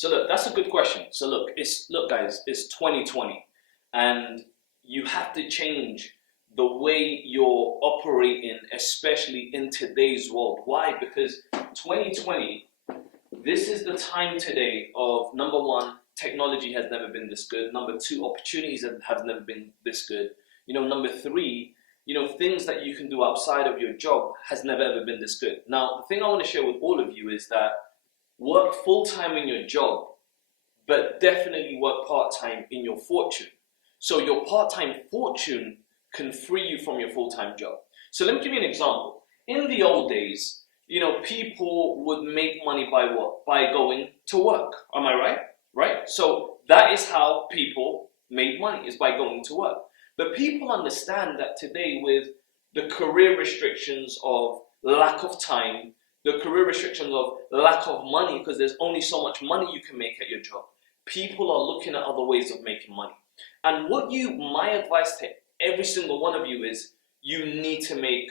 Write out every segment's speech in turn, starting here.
So look, that's a good question. So look guys, it's 2020 and you have to change the way you're operating, especially in today's world. Why? Because 2020, this is the time today of, number one, technology has never been this good. Number two, opportunities have never been this good. Number three, things that you can do outside of your job has never ever been this good. Now, the thing I want to share with all of you is that work full-time in your job, but definitely work part-time in your fortune. So your part-time fortune can free you from your full-time job. So let me give you an example. In the old days, people would make money by what? By going to work. Am I right? Right? So that is how people made money, is by going to work. But people understand that today, with the career restrictions of lack of time, the career restrictions of lack of money, because there's only so much money you can make at your job, people are looking at other ways of making money. And my advice to every single one of you is, you need to make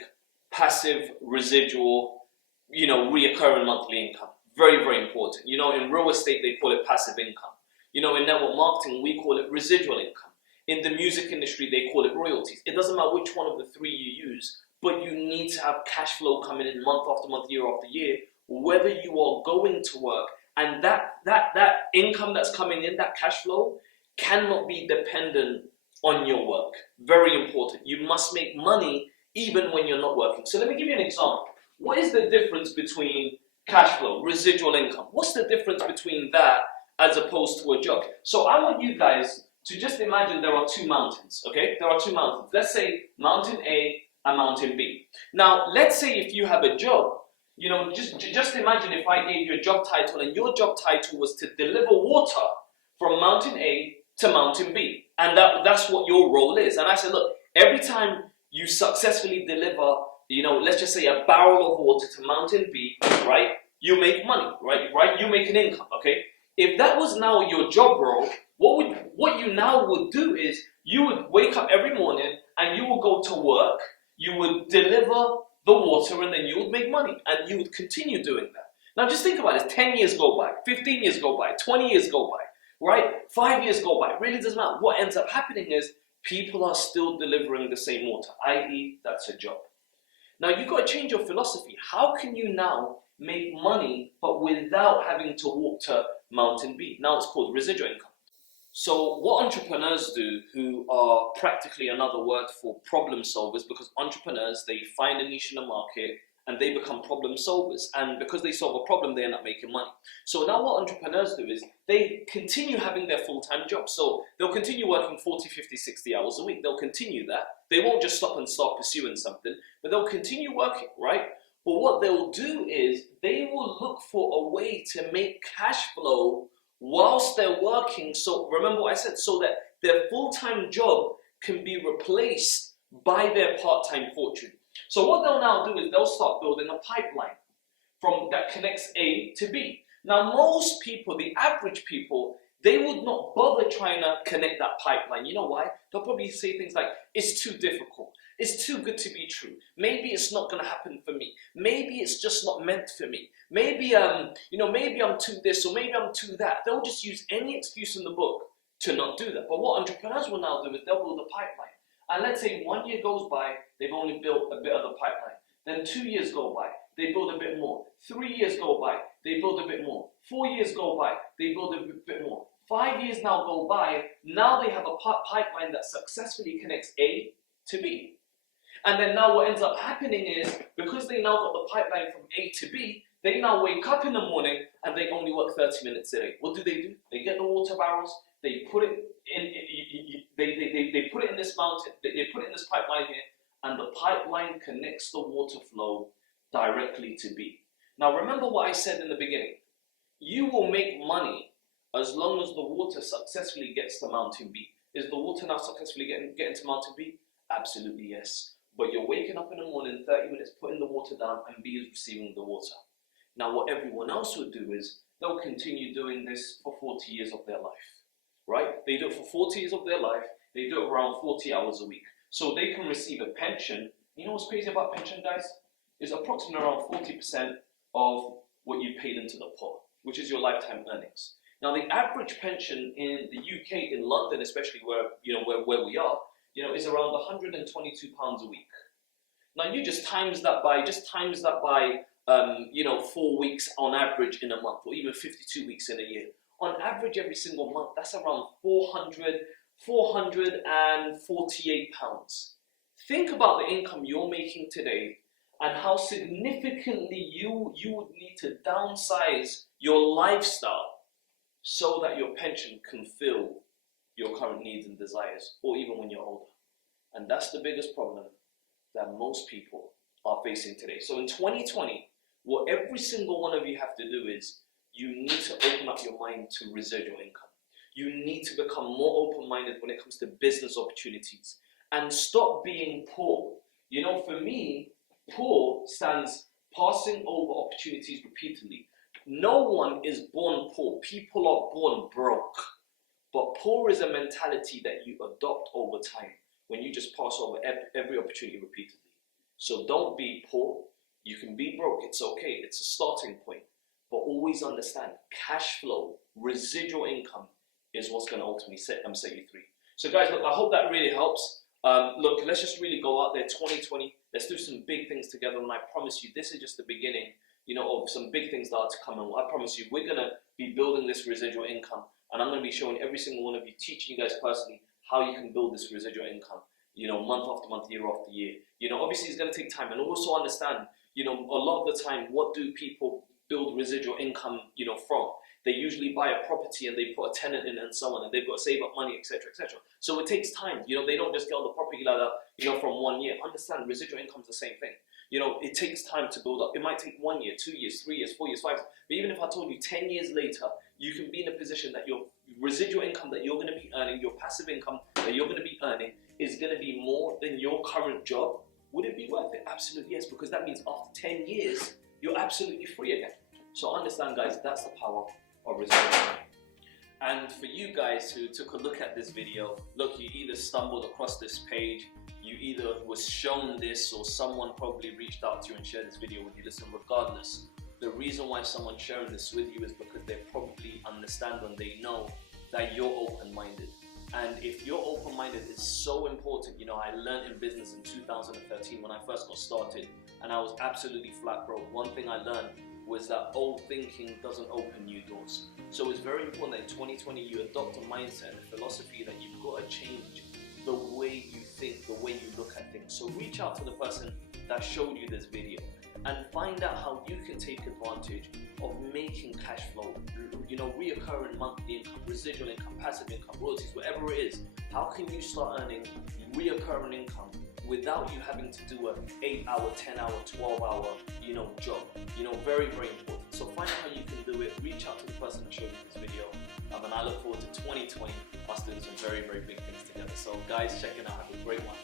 passive, residual, reoccurring monthly income. Very, very important. In real estate, they call it passive income. In network marketing, we call it residual income. In the music industry, they call it royalties. It doesn't matter which one of the three you use, but you need to have cash flow coming in month after month, year after year, whether you are going to work. And that income that's coming in, that cash flow, cannot be dependent on your work. Very important. You must make money even when you're not working. So let me give you an example. What is the difference between cash flow, residual income? What's the difference between that as opposed to a job? So I want you guys to just imagine there are two mountains, okay? There are two mountains. Let's say mountain A and mountain B. Now, let's say if you have a job, just imagine if I gave you a job title and your job title was to deliver water from mountain A to mountain B. And that's what your role is. And I said, look, every time you successfully deliver, let's just say a barrel of water to mountain B, right? You make money, right? You make an income, okay? If that was now your job role, what you now would do is you would wake up every morning and you would go to work, you would deliver the water, and then you would make money, and you would continue doing that. Now just think about it. 10 years go by, 15 years go by, 20 years go by, right? 5 years go by. It really doesn't matter. What ends up happening is people are still delivering the same water, i.e. that's a job. Now you've got to change your philosophy. How can you now make money but without having to walk to mountain B? Now it's called residual income. So what entrepreneurs do, who are practically another word for problem solvers, because entrepreneurs, they find a niche in the market and they become problem solvers, and because they solve a problem, they end up making money. So now what entrepreneurs do is they continue having their full-time job. So they'll continue working 40, 50, 60 hours a week. They'll continue that. They won't just stop and start pursuing something, but they'll continue working, right? But what they'll do is they will look for a way to make cash flow whilst they're working. So remember what I said, so that their full-time job can be replaced by their part-time fortune. So what they'll now do is they'll start building a pipeline that connects A to B. Now most people, the average people, they would not bother trying to connect that pipeline. You know why? They'll probably say things like, it's too difficult. It's too good to be true. Maybe it's not going to happen for me. Maybe it's just not meant for me. Maybe, maybe I'm too this or maybe I'm too that. They'll just use any excuse in the book to not do that. But what entrepreneurs will now do is they'll build a pipeline. And let's say 1 year goes by, they've only built a bit of the pipeline. Then 2 years go by, they build a bit more. 3 years go by, they build a bit more. 4 years go by, they build a bit more. 5 years now go by, now they have a pipeline that successfully connects A to B. And then now what ends up happening is, because they now got the pipeline from A to B, they now wake up in the morning and they only work 30 minutes a day. What do? They get the water barrels, they put it in, they put it in this mountain, they put it in this pipeline here, and the pipeline connects the water flow directly to B. Now remember what I said in the beginning. You will make money as long as the water successfully gets to mountain B. Is the water now successfully getting to mountain B? Absolutely yes. But you're waking up in the morning, 30 minutes, putting the water down, and B is receiving the water. Now what everyone else would do is, they'll continue doing this for 40 years of their life, right? They do it for 40 years of their life, they do it around 40 hours a week. So they can receive a pension. You know what's crazy about pension, guys? It's approximately around 40% of what you paid into the pot, which is your lifetime earnings. Now, the average pension in the UK, in London, especially where where we are, is around £122 a week. Now, you just times that by 4 weeks on average in a month, or even 52 weeks in a year. On average, every single month, that's around £448. Think about the income you're making today and how significantly you would need to downsize your lifestyle so that your pension can fill your current needs and desires, or even when you're older. And that's the biggest problem that most people are facing today. So in 2020, what every single one of you have to do is you need to open up your mind to residual income. You need to become more open-minded when it comes to business opportunities and stop being poor. For me, poor stands passing over opportunities repeatedly. No one is born poor. People are born broke. But poor is a mentality that you adopt over time when you just pass over every opportunity repeatedly. So don't be poor. You can be broke. It's okay. It's a starting point. But always understand, cash flow, residual income is what's going to ultimately set you free. So guys, look, I hope that really helps. Look, let's just really go out there, 2020. Let's do some big things together. And I promise you, this is just the beginning, of some big things that are to come. And I promise you, we're going to be building this residual income. And I'm going to be showing every single one of you, teaching you guys personally how you can build this residual income, month after month, year after year. Obviously it's going to take time. And also understand, a lot of the time, what do people build residual income, from? They usually buy a property and they put a tenant in and so on, and they've got to save up money, etc., etc. So it takes time. They don't just get on the property ladder, from 1 year. Understand, residual income is the same thing. It takes time to build up. It might take 1 year, 2 years, 3 years, 4 years, 5 years. But even if I told you 10 years later, you can be in a position that your residual income that you're going to be earning, your passive income that you're going to be earning, is going to be more than your current job. Would it be worth it? Absolutely yes, because that means after 10 years, you're absolutely free again. So understand, guys, that's the power of residual income. And for you guys who took a look at this video, look, you either stumbled across this page, you either was shown this, or someone probably reached out to you and shared this video with you. Listen, regardless, the reason why someone's sharing this with you is because they probably understand and they know that you're open-minded. And if you're open-minded, it's so important. I learned in business in 2013 when I first got started, and I was absolutely flat broke. One thing I learned was that old thinking doesn't open new doors. So it's very important that in 2020 you adopt a mindset and a philosophy that you've got to change the way you think, the way you look at things. So reach out to the person that showed you this video and find out how you can take advantage of making cash flow, reoccurring monthly income, residual income, passive income, royalties, whatever it is. How can you start earning reoccurring income without you having to do an 8-hour, 10-hour, 12-hour, job? Very, very important. So find out how you can do it. Reach out to the person that showed you this video. And I look forward to 2020, us doing some very, very big things together. So guys, check it out. Have a great one.